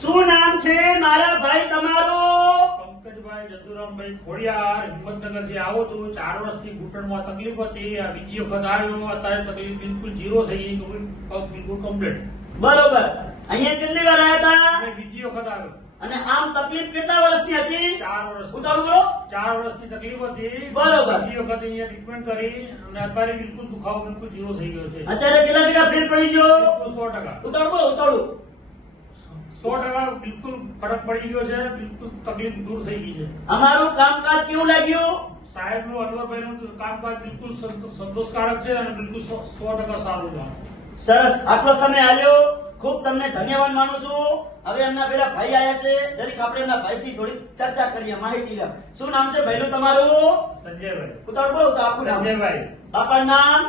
શું નામ છે? મારા ભાઈ તમારું? પંકજભાઈ જદુરામભાઈ ખોડિયાર હિંમતનગરથી આવો છું. ચાર વર્ષથી ઘૂંટણમાં તકલીફ હતી. આ બીજી વખત આવ્યો અત્યારે તકલીફ બિલકુલ ઝીરો થઈ ગઈ. બિલકુલ કમ્પ્લીટ બરોબર. અહીંયા કેટલી વાર આવ્યા હતા? બીજી વખત આવ્યો. અને આમ તકલીફ કેટલા વર્ષની હતી? ચાર વર્ષ. ઉતાળું બોલો ચાર વર્ષની તકલીફ હતી. બરોબર. બીજી વખત અહીંયા ટ્રીટમેન્ટ કરી. અને અત્યારે બિલકુલ દુખાવો બિલકુલ ઝીરો થઈ ગયો છે. અત્યારે કેટલા ટકા ફેર પડી ગયો? સો ટકા. ઉતાળું બોલો સો ટકા બિલકુલ ફરક પડી ગયો છે બિલકુલ તકલીફ દૂર થઈ ગઈ છે. અમારું કામકાજ કેવું લાગ્યું? સાહેબનું અનવરભાઈ નું કામકાજ બિલકુલ સંતોષકારક છે અને બિલકુલ સો ટકા સારું છે. સરસ. આટલો સમય આવ્યો ખૂબ તમને ધન્યવાદ માનું છું. હવે એમના પેલા ભાઈ આવ્યા છે. દરેક આપણે એમના ભાઈથી થોડી ચર્ચા કરીએ માહિતી લે શું નામ છે? ભાઈનું તમારું? સંજયભાઈ. ઉતાર બોલો તો આખું નામ. સંજયભાઈ. બાપાનું નામ?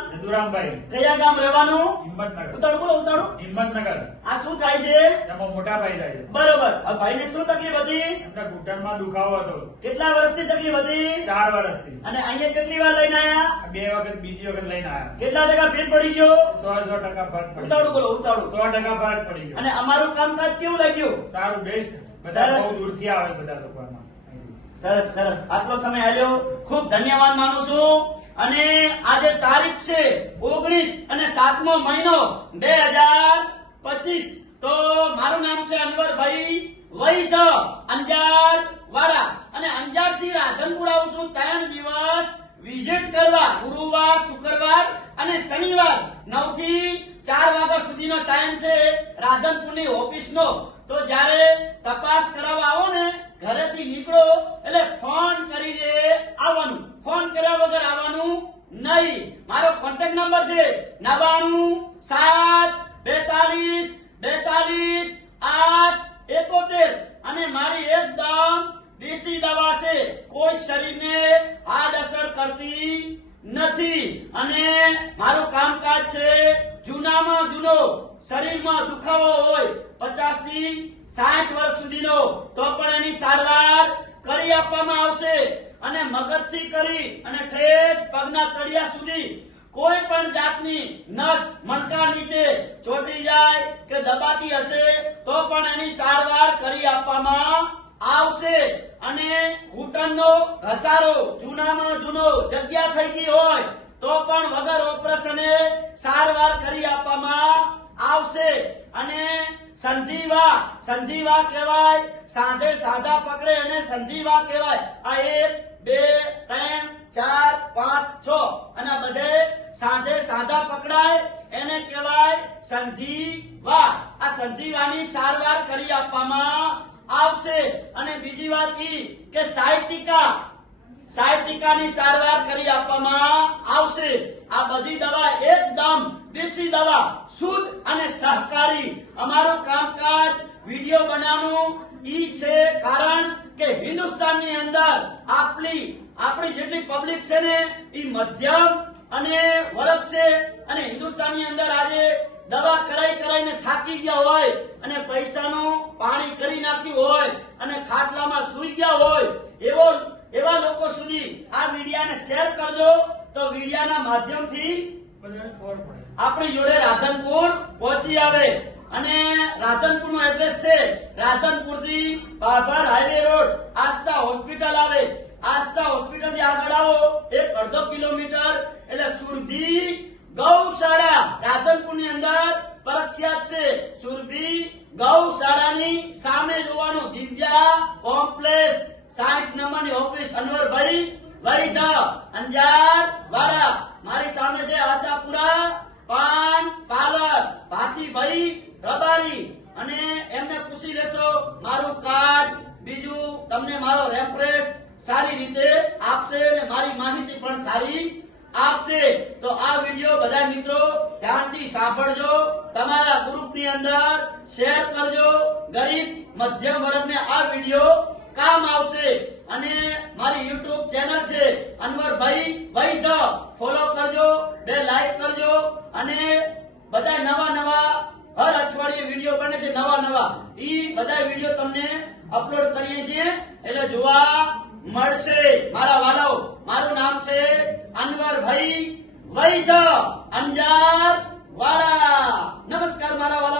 કયા ગામ રહેવાનું? હિંમતનગર. ઉતાળું બોલો ઉતાળું હિંમતનગર. આ શું થાય છે? એમાં મોટા ભાઈ થાય છે. બરોબર. આ ભાઈને શું તકલીફ હતી? એમના ઘૂંટણમાં દુખાવો હતો. કેટલા વર્ષથી તકલીફ હતી? ચાર વર્ષથી અને અહીંયા કેટલી વાર લઈને આયા? બે વખત બીજી વખત લઈને આયા. કેટલા ટકા ફેર પડી ગયો? સો સો ટકા ફરક પડી ઉતાળું બોલો ઉતાળું સો ટકા ફરક પડી ગયો. અને અમારું કામકાજ કેવું લાગ્યું? સારું બેસ્ટ બધા બહુ દૂરથી આવે બધા લોકો સરસ સરસ. આટલો સમય આવ્યો ખૂબ ધન્યવાદ માનું છું. અને આજે તારીખ છે ઓગણીસ અને સાતમો મહિનો બે હજાર પચીસ. તો મારું નામ છે અનવરભાઈ વૈધ અંજાર વાળા અને અંજારથી રાધનપુર આવું છું. ત્રણ દિવસ વિઝિટ કરવા, ગુરુવાર, શુક્રવાર અને શનિવાર નવથી ચાર વાગ્યા સુધીનો ટાઈમ છે રાધનપુરની ઓફિસનો. તો જ્યારે તપાસ કરાવવા આવો ને, ઘરેથી નીકળો નહીં. મારો કોન્ટેક્ટ નંબર છે નવાણું સાત બેતાલીસ બેતાલીસ આઠ એકોતેર. અને મારી એકદમ દેશી દવા છે. કોઈ શરીરને આડ અસર કરતી નથી. અને મારું કામકાજ છે જૂનામાં જૂનો શરીરમાં દુખાવો હોય પચાસથી સાઠ વર્ષ સુધીનો, તો પણ એની સારવાર કરી આપવામાં આવશે અને મગજથી કરી અને ઠેઠ પગના તળિયા સુધી કોઈ પણ જાતની નસ, મણકા નીચે ચોટી જાય કે દબાતી હશે, તો પણ એની સારવાર કરી આપવામાં આવશે. અને ઘૂંટણનો ઘસારો જૂનામાં જૂનો જગ્યા થઈ ગઈ હોય, તો પણ વગર ઓપરેશને સારવાર કરી આપવામાં આવશે. અને સંધિવા સંધિવા કહેવાય, સાંધે સાધા પકડે એને સંધિવા કહેવાય. આ એક, બે, ત્રણ, ચાર, પાંચ, છ. અને બધે સાંધે સાંધા પકડાય, એને કહેવાય સંધિવા. આ સંધિવાની સારવાર કરી આપવામાં આવશે. અને બીજી વાત ઈ કે સાયટિકા, સાયટિકાની સારવાર કરી આપવામાં આવશે. આ બધી દવા એકદમ દેશી દવા, શુદ્ધ અને સહકારી. અમારું કામકાજ વીડિયો બનાવવાનું ઈ છે કારણ કે હિન્દુસ્તાનની અંદર આપણી આપણી જેટલી પબ્લિક છે ને, ઈ મધ્યમ અને વર્ગ છે અને હિન્દુસ્તાનની અંદર આજે દવા કરાઈ કરાઈને થાકી ગયા હોય અને પૈસાનું પાણી કરી નાખ્યું હોય અને ખાટલામાં સૂઈ ગયા હોય, એવો, એવા લોકો સુધી આ મીડિયાને શેર કરજો તો મીડિયાના માધ્યમથી બધાને ખબર પડે. આપણી જોડે રાધનપુર પહોંચી આવે. અને રાધનપુરનું એડ્રેસ છે રાધનપુરથી Pabhar highway road Aastha hospital આવે. આસ્થા હોસ્પિટલથી આગળ આવો, એક અડધો કિલોમીટર. એટલે સુરભી ગૌશાળા રાધનપુરની અંદર પ્રખ્યાત છે. સુરભી ગૌશાળાની સામે જોવાનું દિવ્યા કોમ્પ્લેક્સ સાઠ નંબરની ઓફિસ અનવરભાઈ, વૈધ અંજાર વાળા મારી સામે છે આશાપુરા પાન પાર્લર ભાથીભાઈ રબારી અને એમને પૂછી લેશો, મારું કાર્ડ, બીજું તમને મારો રેફરન્સ સારી રીતે આપશે અને મારી માહિતી પણ સારી આપશે. તો આ વીડિયો બધા મિત્રો ધ્યાનથી સાંભળજો, તમારા ગ્રુપની અંદર શેર કરજો, ગરીબ મધ્યમ વર્ગને આ વીડિયો કામ આવશે. અને મારી યુટ્યુબ ચેનલ છે અનવરભાઈ વૈધ ફોલો કરજો, બે લાઈક કરજો અને બધા નવા નવા હર અઠવાડિયે છે નવા નવા. એ બધા વીડિયો તમને અપલોડ કરીએ છીએ. એટલે જોવા મળશે. મારા વાલાઓ, મારું નામ છે અનવરભાઈ વૈધ અંજાર વાળા નમસ્કાર મારા મિત્રો